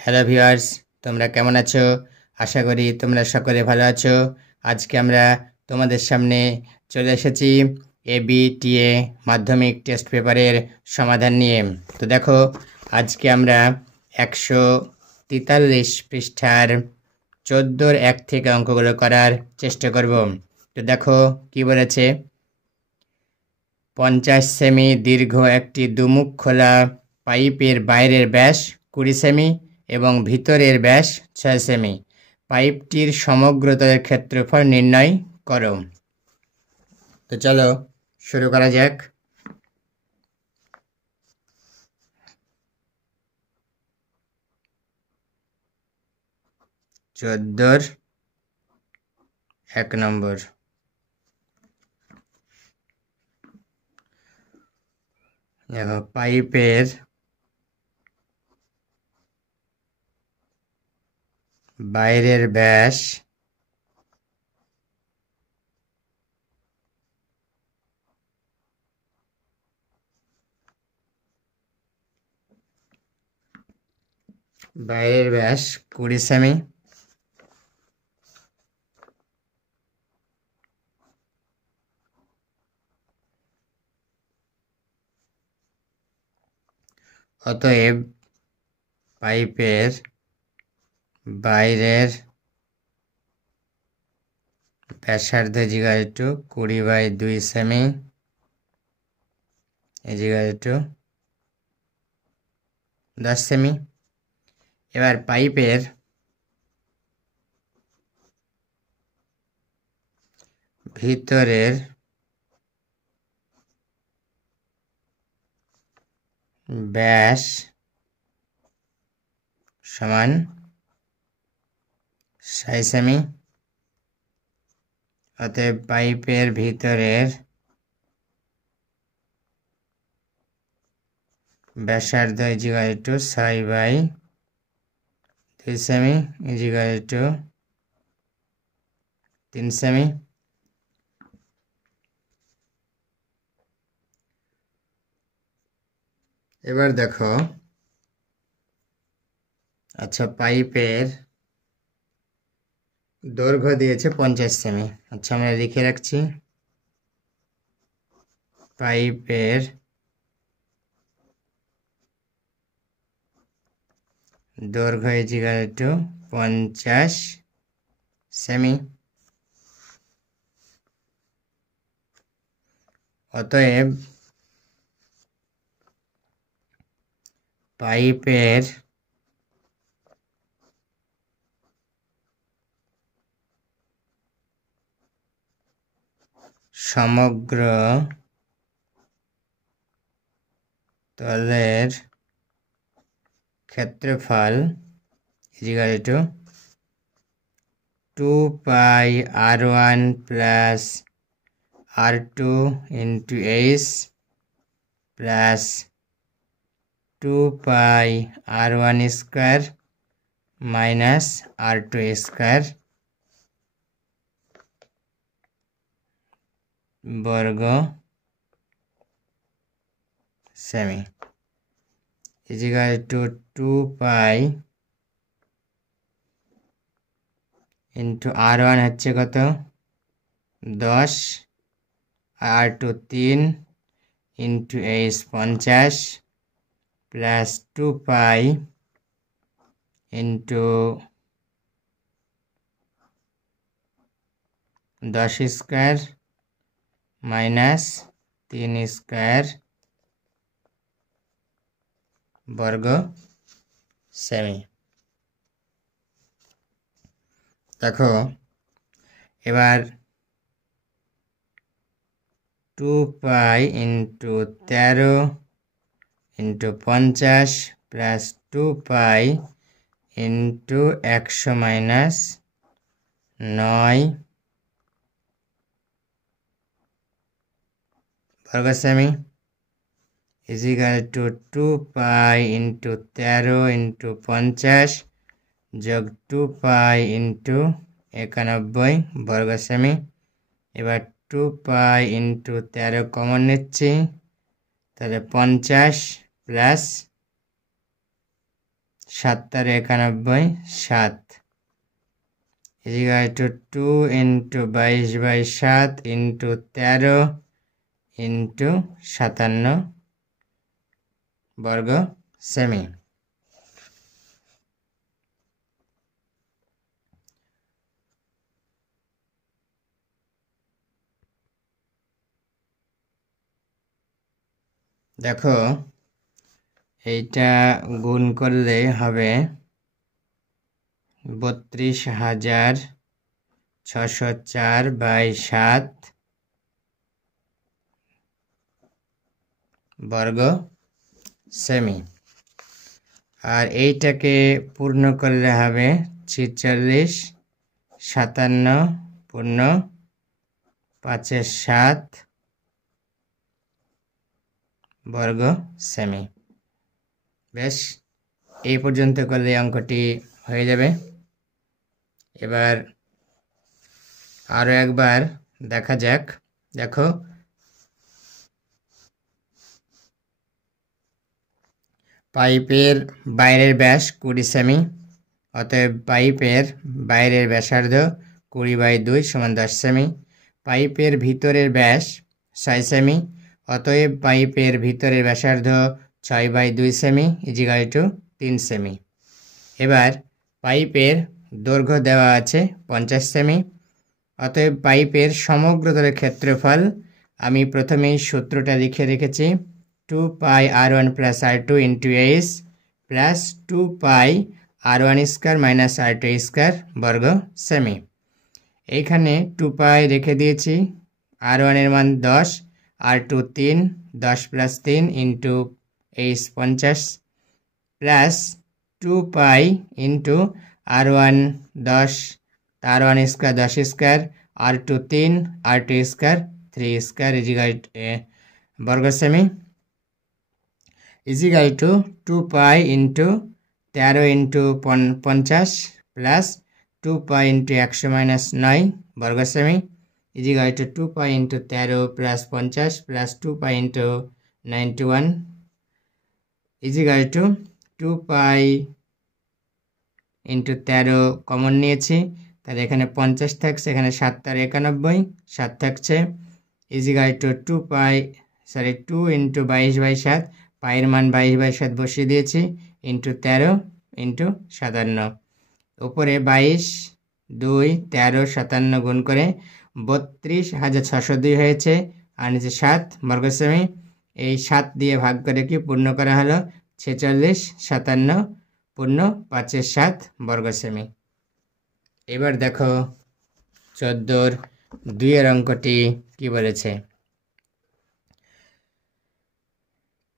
Hello viewers, তোমরা কেমন আছো? আশা করি তোমরা সকলে ভালো আছো। আজকে আমরা তোমাদের সামনে চলে এসেছি এবিটিএ মাধ্যমিক টেস্ট পেপারের সমাধান নিয়ে। তো দেখো, আজকে আমরা 143 পৃষ্ঠার 14-র 1 থেকে অঙ্কগুলো করার চেষ্টা করব। তো দেখো কি বলেছে। 50 সেমি দীর্ঘ একটি দুমুখ খোলা পাইপের বাইরের ব্যাস 20 সেমি এবং ভিতরের ব্যাস 6 সেমি। পাইপটির সমগ্র তলের ক্ষেত্রফল নির্ণয় করো। তো চলো শুরু করা যাক। চোদ্দোর 1 নম্বর। দেখো, পাইপের বাইরের ব্যাস বাইরের ব্যাস 20 সেমি। অতএব পাইপের বাইরের ব্যাসার্ধ ইজিক্যাল টু 20/2 সেমি ইজিক্যাল টু 10 সেমি। এবার পাইপের ভিতরের ব্যাস সমান 6 সেমি। অতএব পাইপের ভিতরের ব্যাসার্ধ ইজিক্যাল টু 6/2 সেমি ইজিক্যাল টু 3 সেমি। এবার দেখো, আচ্ছা, পাইপের দৈর্ঘ্য দিয়েছে 50 সেমি। আচ্ছা, আমরা লিখে রাখছি পাইপের দৈর্ঘ্য ইজিক্যাল টু 50 সেমি। অতএব পাইপের সমগ্র তলের ক্ষেত্রফল is equal to 2πr1 plus r2 into h plus 2πr1 square minus r2 square বর্গ সেমি ইজিক্যাল টু 2π ইন্টু r1 হচ্ছে কত, 10, r2 3 into h 50 plus 2π into 10 square minus 3 square বর্গ সেমি। দেখো, এবার 2π into 13 into 50 plus 2π into 100 minus 9 বর্গ সেমি ইজিক্যাল টু 2π ইন্টু 13 ইন্টু 50 যোগ 2π ইন্টু 91 বর্গ সেমি। এবার 2π ইন্টু 13 কমন নিচ্ছি, তাহলে 50 প্লাস 7 তার 91 7 equal to 2 into 22/7 into 13 into 57 বর্গ সেমি। দেখো এইটা গুণ করলে হবে 32,604/7 বর্গ সেমি। আর এইটাকে পূর্ণ করলে হবে 46 57 পূর্ণ 5/7 বর্গ সেমি। বেশ, এই পর্যন্ত করলে অঙ্কটি হয়ে যাবে। এবার আরও একবার দেখা যাক। দেখো পাইপের বাইরের ব্যাস 20 সেমি, অতএব পাইপের বাইরের ব্যাসার্ধ 20/2 = 10 সেমি। পাইপের ভিতরের ব্যাস 6 সেমি, অতএব পাইপের ভিতরের ব্যাসার্ধ 6/2 সেমি = 3 সেমি। এবার পাইপের দৈর্ঘ্য দেওয়া আছে 50 সেমি, অতএব পাইপের সমগ্র তলের ক্ষেত্রফল আমি প্রথমেই সূত্রটা লিখে রেখেছি 2πr1 + r2 × s plus 2πr1² - r2² বর্গ সেমি। এইখানে 2π রেখে দিয়েছি, r1 এর মান 10, r2 3, 10 + 3 × s 50 plus 2π × r1 10, r1² 10² r2 3, r2² 3² বর্গ সেমি = 2π × 13 × 50 প্লাস 2π × 100 - 9 বর্গ সেমি = 2π × 13 + 50 প্লাস 2π × 91 = 2π × 13 কমন নিয়েছি, তাহলে এখানে 50 থাকছে, এখানে 7 তার 91 7 থাকছে = 2 × 22/7 পায়ের মান 22/7 বসিয়ে দিয়েছি ইন্টু 13 ইন্টু 57, উপরে 22 2 13 57 গুণ করে 32,602 হয়েছে, আর নিচে 7 বর্গ সেমি। এই 7 দিয়ে ভাগ করে কি পূর্ণ করা হলো 46 57 পূর্ণ 5/7 বর্গ সেমি। এবার দেখো 14 2 অঙ্কটি কি বলেছে।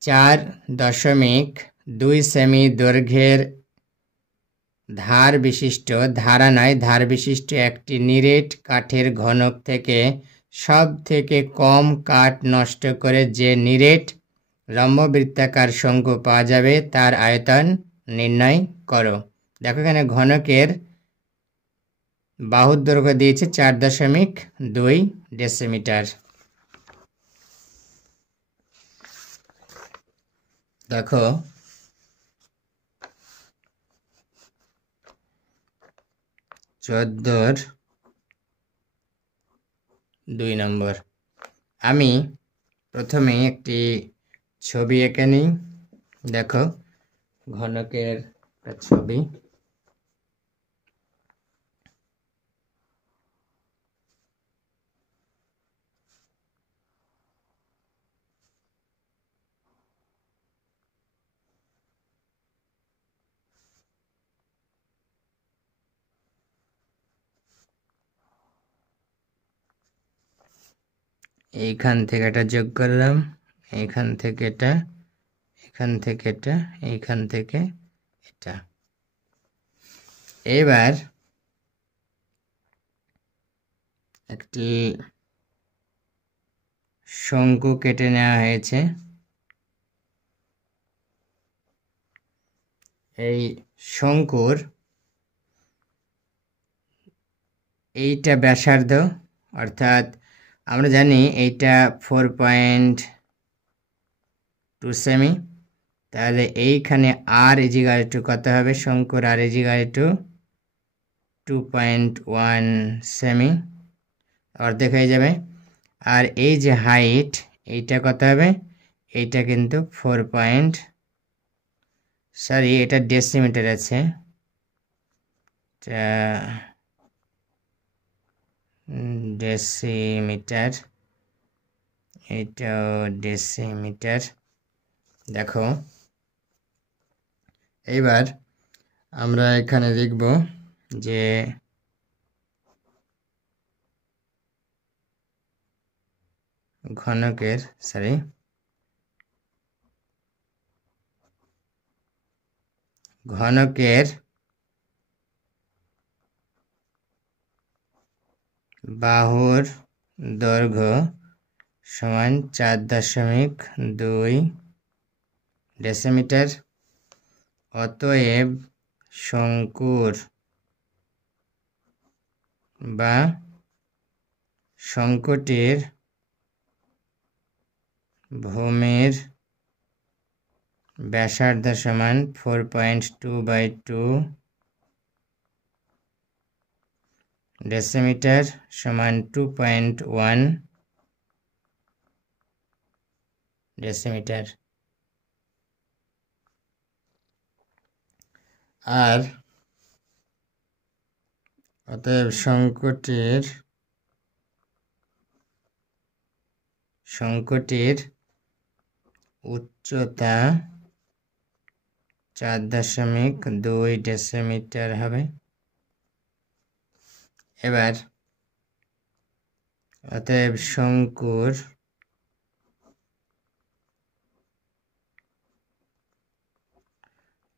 4.2 সেমি দৈর্ঘ্যের ধার বিশিষ্ট একটি নিরেট কাঠের ঘনক থেকে সব থেকে কম কাঠ নষ্ট করে যে নিরেট লম্ববৃত্তাকার শঙ্কু পাওয়া যাবে তার আয়তন নির্ণয় করো। দেখো এখানে ঘনকের বাহুর দৈর্ঘ্য দিয়েছে 4.2 ডেসিমিটার। দেখো চোদ্দোর 2 নম্বর। আমি প্রথমে একটি ছবি এঁকে নিই। দেখো ঘনকের ছবি। এইখান থেকে এটা যোগ করলাম, এইখান থেকে এটা, এখান থেকে এটা, এইখান থেকে এটা। এবার একটি শঙ্কু কেটে নেওয়া হয়েছে। এই শঙ্কুর এইটা ব্যাসার্ধ, অর্থাৎ আমরা জানি এইটা 4.2 সেমি, তাহলে এইখানে আর ইজিক্যাল টু কত হবে? শঙ্কুর আর ইজিক্যাল টু 2.1 সেমি, অর্ধেক হয়ে যাবে। আর এই যে হাইট, এইটা কত হবে? এইটা কিন্তু 4 পয়েন্ট, সরি এটা ডেসিমিটার আছে, ডেসিমিটার, এটাও ডেসিমিটার। দেখো এইবার আমরা এখানে লিখব যে ঘনকের বাহুর দৈর্ঘ্য সমান 4.2 ডেসিমিটার। অতএব শঙ্কুর বা শঙ্কুটির ভূমির ব্যাসার্ধ সমান 4.2/2 ডেসিমিটার সমান 2.1 ডেসিমিটার। আর অতএব শঙ্কুটির উচ্চতা 4.2 ডেসিমিটার হবে। এবার অতএব শঙ্কুর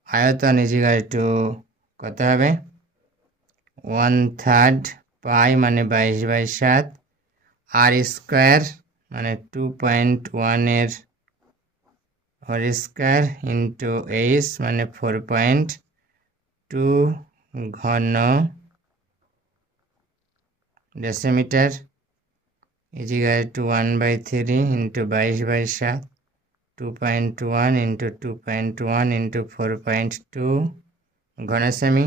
আয়তন ইজিক্যাল টু কত হবে? 1/3 পাই মানে 22/7 আর স্কোয়ার মানে 2.1 এর হোল স্কোয়ার ইন্টু এইচ মানে 4.2 ঘন decimetre equal to 1/3 into 22/7 2.1 into 2.1 into 4.2 ঘন সেমি।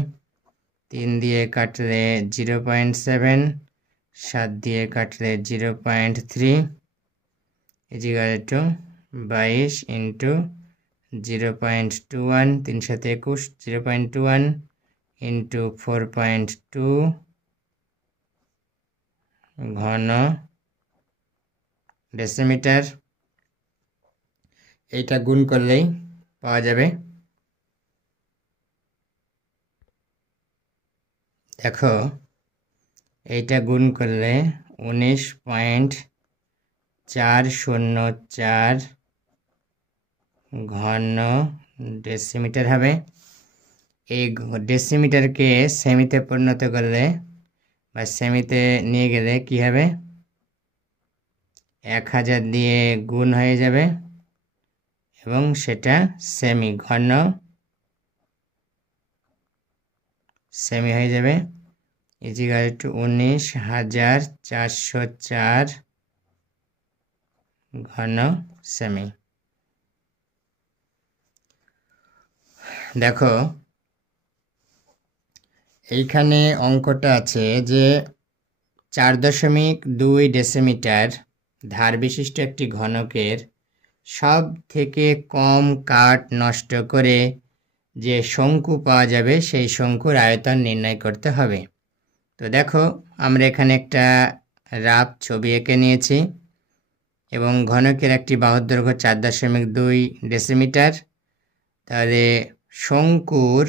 3 দিয়ে কাটলে 0.7, 7 দিয়ে কাটলে 0.3 ইজিক্যাল টু 22 ইন্টু 0.21, 3 সাথে 21, 0.21 ইন্টু 4.2 ঘন ডেসিমিটার। এইটা গুণ করলেই পাওয়া যাবে। দেখো এইটা গুণ করলে 19.404 ঘন ডেসিমিটার হবে। এই ডেসিমিটারকে সেমিতে পরিণত করলে বা সেমিতে নিয়ে গেলে কি হবে? 1000 দিয়ে গুণ হয়ে যাবে এবং সেটা সেমি, ঘন সেমি হয়ে যাবে ইজিক্যাল টু 19,404 ঘন সেমি। দেখো এইখানে অঙ্কটা আছে যে 4.2 ডেসিমিটার ধার বিশিষ্ট একটি ঘনকের সব থেকে কম কাঠ নষ্ট করে যে শঙ্কু পাওয়া যাবে সেই শঙ্কুর আয়তন নির্ণয় করতে হবে। তো দেখো আমরা এখানে একটা রাফ ছবি এঁকে নিয়েছি এবং ঘনকের একটি বাহুর দৈর্ঘ্য 4.2 ডেসিমিটার। তাহলে শঙ্কুর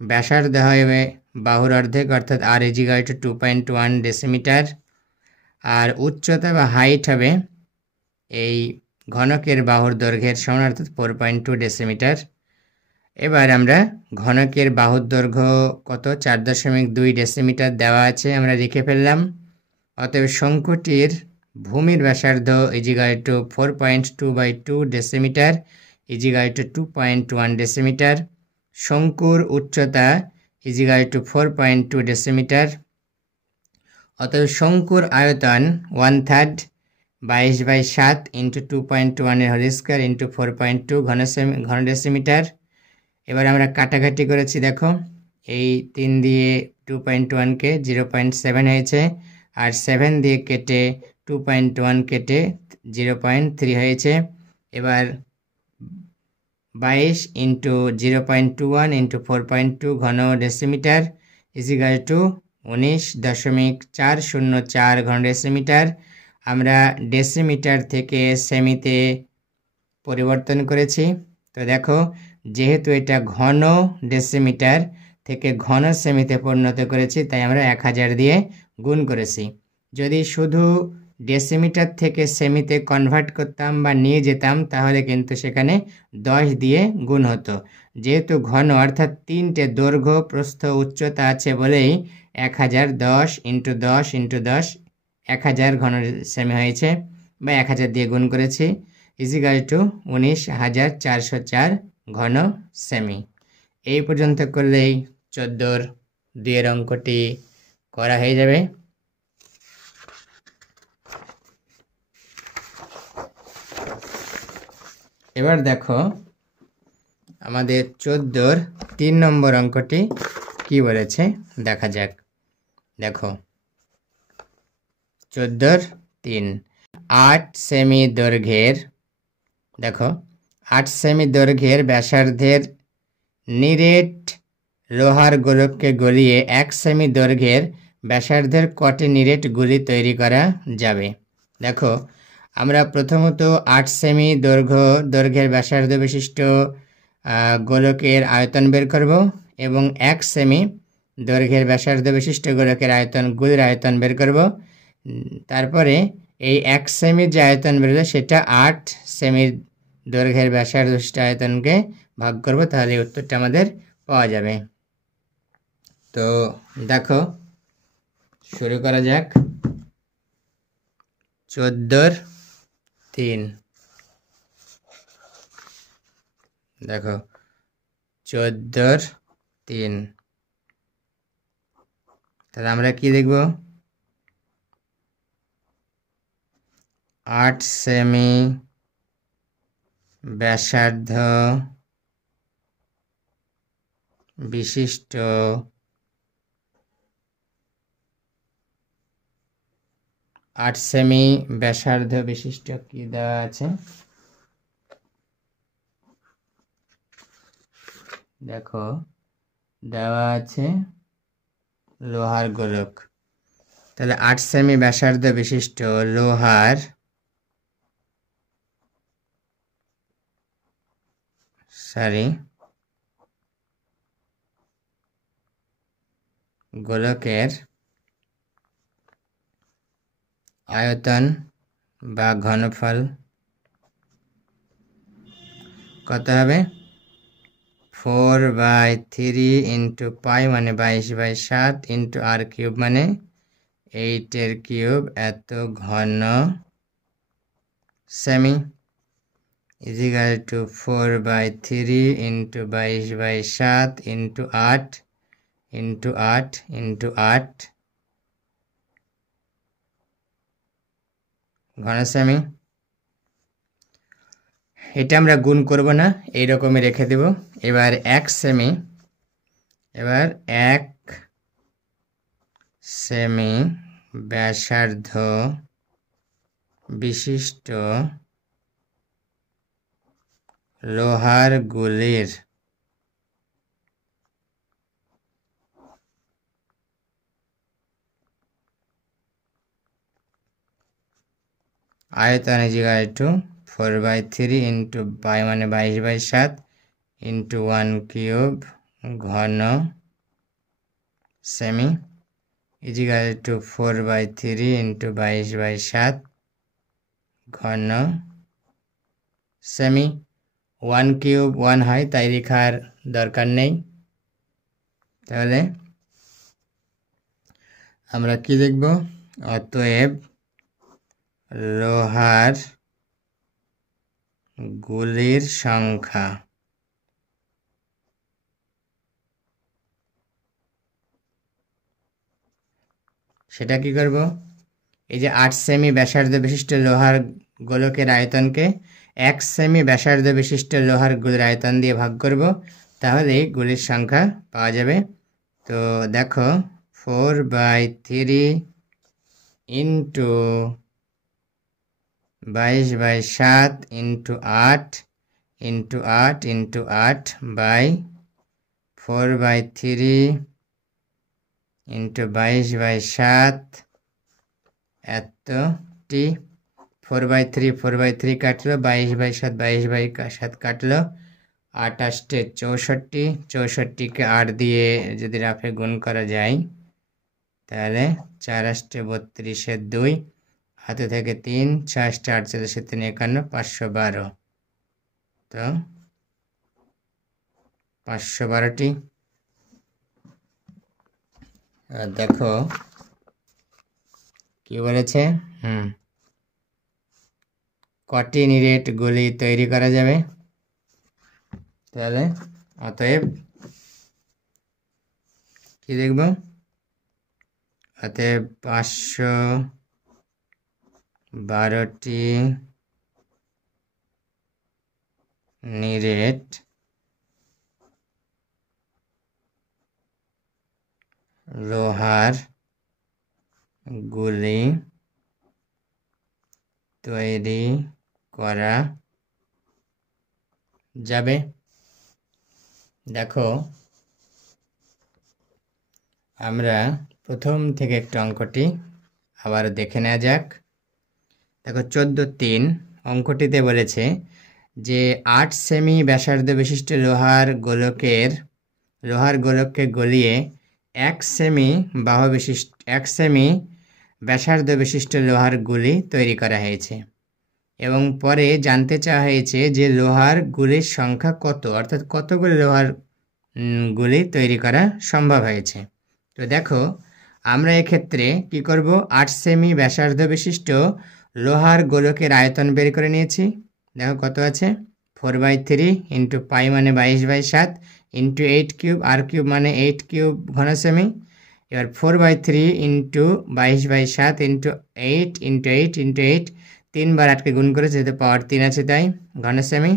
ব্যাসার্ধ হবে বাহুর অর্ধেক অর্থাৎ আর ইজিক্যাল টু 2.1 ডেসিমিটার, আর উচ্চতা বা হাইট হবে এই ঘনকের বাহুর দৈর্ঘ্যের সমান অর্থাৎ 4.2 ডেসিমিটার। এবার আমরা ঘনকের বাহুর দৈর্ঘ্য কত? 4.2 ডেসিমিটার দেওয়া আছে, আমরা লিখে ফেললাম। অতএব শঙ্কুটির ভূমির ব্যাসার্ধ equal to 4.2/2 decimetre equal to 2.1 decimetre. শঙ্কুর উচ্চতা ইজিক্যাল টু 4.2 ডেসিমিটার। অতএব শঙ্কুর আয়তন 1/3 22/7 ইন্টু 2.1 এর হোল স্কয়ার ইন্টু 4.2 ঘন ডেসিমিটার। এবার আমরা কাটাকাটি করেছি, দেখো এই 3 দিয়ে 2.1কে 0.7 হয়েছে, আর 7 দিয়ে কেটে 2.1 কেটে 0.3 হয়েছে। এবার 22 ইন্টু 0.21 ইন্টু 4.2 ঘন ডেসিমিটার ইজিক্যাল টু 19.404 ঘন ডেসিমিটার। আমরা ডেসিমিটার থেকে সেমিতে পরিবর্তন করেছি। তো দেখো, যেহেতু এটা ঘন ডেসিমিটার থেকে ঘন সেমিতে পরিণত করেছি, তাই আমরা 1000 দিয়ে গুণ করেছি। যদি শুধু ডেসিমিটার থেকে সেমিতে কনভার্ট করতাম বা নিয়ে যেতাম, তাহলে কিন্তু সেখানে 10 দিয়ে গুণ হতো। যেহেতু ঘন অর্থাৎ 3টে দৈর্ঘ্য প্রস্থ উচ্চতা আছে বলেই 1000 10 ইন্টু 10 ইন্টু 10 1000 ঘন সেমি হয়েছে, বা 1000 দিয়ে গুণ করেছি ইজিক্যাল টু 19,404 ঘন সেমি। এই পর্যন্ত করলেই 14 2 অঙ্কটি করা হয়ে যাবে। এবার দেখো আমাদের 14 3 নম্বর অঙ্কটি কি বলেছে দেখা যাক। দেখো 14 3 8 সেমি দৈর্ঘ্যের, দেখো 8 সেমি দৈর্ঘ্যের ব্যাসার্ধের নিরেট লোহার গোলককে গলিয়ে 1 সেমি দৈর্ঘ্যের ব্যাসার্ধের কটি নিরেট গুলি তৈরি করা যাবে। দেখো আমরা প্রথমত 8 সেমি দৈর্ঘ্যের ব্যাসার্ধ বিশিষ্ট গোলকের আয়তন বের করব, এবং 1 সেমি দৈর্ঘ্যের ব্যাসার্ধ বিশিষ্ট গোলকের গুলির আয়তন বের করব। তারপরে এই 1 সেমি যে আয়তন বেরোলো সেটা 8 সেমির দৈর্ঘ্যের ব্যাসার্ধ বিশিষ্ট আয়তনকে ভাগ করব, তাহলে উত্তরটা আমাদের পাওয়া যাবে। তো দেখো শুরু করা যাক। 14 3 দেখো 14 3, তাহলে আমরা কি দেখব? 8 সেমি ব্যাসার্ধ বিশিষ্ট কি দেওয়া আছে? দেখো দেওয়া আছে লোহার গোলক। তাহলে 8 সেমি ব্যাসার্ধ বিশিষ্ট লোহার গোলকের আয়তন বা ঘনফল কত হবে? 4/3 ইন্টু পাই মানে 22/7 ইন্টু আর কিউব মানে 8 কিউব এত ঘন সেমি is equal to 4/3 into 22/7 into 8 into 8 into 8 ঘন সেমি। এটা আমরা গুণ করব না, এইরকমই রেখে দেব। এবার 1 সেমি, এবার 1 সেমি ব্যাসার্ধ বিশিষ্ট লোহার গুলির আয়তন ইজিক্যাল টু 4/3 ইন্টু পাই মানে 22/7 ইন্টু 1 কিউব ঘন সেমি ইজিক্যাল টু 4/3 ইন্টু 22/7 ঘন সেমি। 1 কিউব 1 হয়, তাই লেখার দরকার নেই। তাহলে আমরা কি লিখব? অতএব লোহার গুলির সংখ্যা সেটা কি করব? এই যে 8 সেমি ব্যাসার্ধ বিশিষ্ট লোহার গোলকের আয়তনকে 1 সেমি ব্যাসার্ধ বিশিষ্ট লোহার গুলির আয়তন দিয়ে ভাগ করব, তাহলে গুলির সংখ্যা পাওয়া যাবে। তো দেখো 4/3 into 22/7 into 8 into 8 into 8 by 4/3 into 22/7 এতটি। 4/3 কাটলো, 22/7 22/7 কাটলো, 28 64, 64কে 8 দিয়ে যদি রাফে গুণ করা যায় তাহলে 4 8 32 2, হাতে থেকে 3, 6 8 48 3 51, 512। তো 512টি। আর দেখো কি বলেছে, কটি নিরেট গুলি তৈরি করা যাবে। তাহলে অতএব কি দেখব, অতএব 512টি নিরেট লোহার গুলি তৈরি করা যাবে। দেখো আমরা প্রথম থেকে একটু অঙ্কটি আবার দেখে নেওয়া যাক। দেখো 14-3 অঙ্কটিতে বলেছে যে 8 সেমি ব্যাসার্ধ বিশিষ্ট লোহার গোলককে গলিয়ে 1 সেমি ব্যাসার্ধ বিশিষ্ট লোহার গুলি তৈরি করা হয়েছে এবং পরে জানতে চাওয়া হয়েছে যে লোহার গুলির সংখ্যা কত, অর্থাৎ কতগুলি লোহার গুলি তৈরি করা সম্ভব হয়েছে। তো দেখো আমরা এক্ষেত্রে কি করব, 8 সেমি ব্যাসার্ধ বিশিষ্ট লোহার গোলকের আয়তন বের করে নিয়েছি। দেখো কত আছে, 4/3 ইন্টু পাই মানে 22/7 ইন্টু 8 কিউব, আর কিউব মানে 8 কিউব ঘন সেমি। এবার 4/3 ইন্টু 22/7 ইন্টু 8 ইন্টু 8 ইন্টু 8, 3 বার 8কে গুণ করে যেহেতু পাওয়ার 3 আছে তাই ঘন সেমি।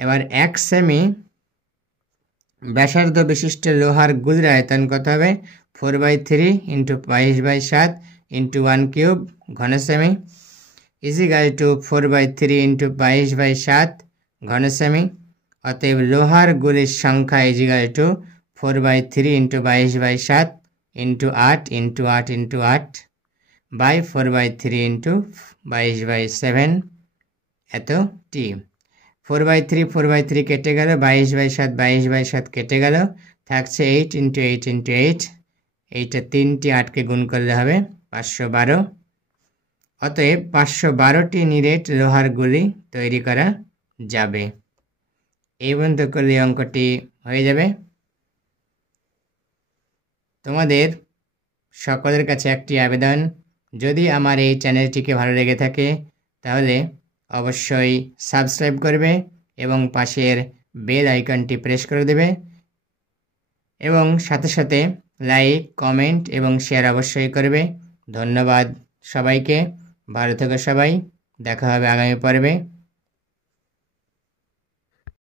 এবার 1 সেমি ব্যাসার্ধ বিশিষ্ট লোহার গুলির আয়তন কত হবে, 4/3 ইন্টু 22/7 ইন্টু 1 কিউব ঘন সেমি ইজিক্যাল টু 4/3 ইন্টু 22/7 ঘন সেমি। অতএব লোহার গুলির সংখ্যা equal to 4/3 into 22/7 into 8 into 8 into 8 by 4/3 into 22/7 এতটি। 4/3 কেটে গেল, 22/7 কেটে গেল, থাকছে 8 ইন্টু 8 ইন্টু 8, এইটা 3টি 8কে গুণ করলে হবে 512। অতএব 512টি নিরেট লোহার গুলি তৈরি করা যাবে। এই পর্যন্ত করলে অঙ্কটি হয়ে যাবে। তোমাদের সকলের কাছে একটি আবেদন, যদি আমার এই চ্যানেলটিকে ভালো লেগে থাকে তাহলে অবশ্যই সাবস্ক্রাইব করবে এবং পাশের বেল আইকনটি প্রেস করে দেবে এবং সাথে সাথে লাইক, কমেন্ট এবং শেয়ার অবশ্যই করবে। ধন্যবাদ সবাইকে, ভালো থেকো সবাই, দেখা হবে আগামী পর্বে।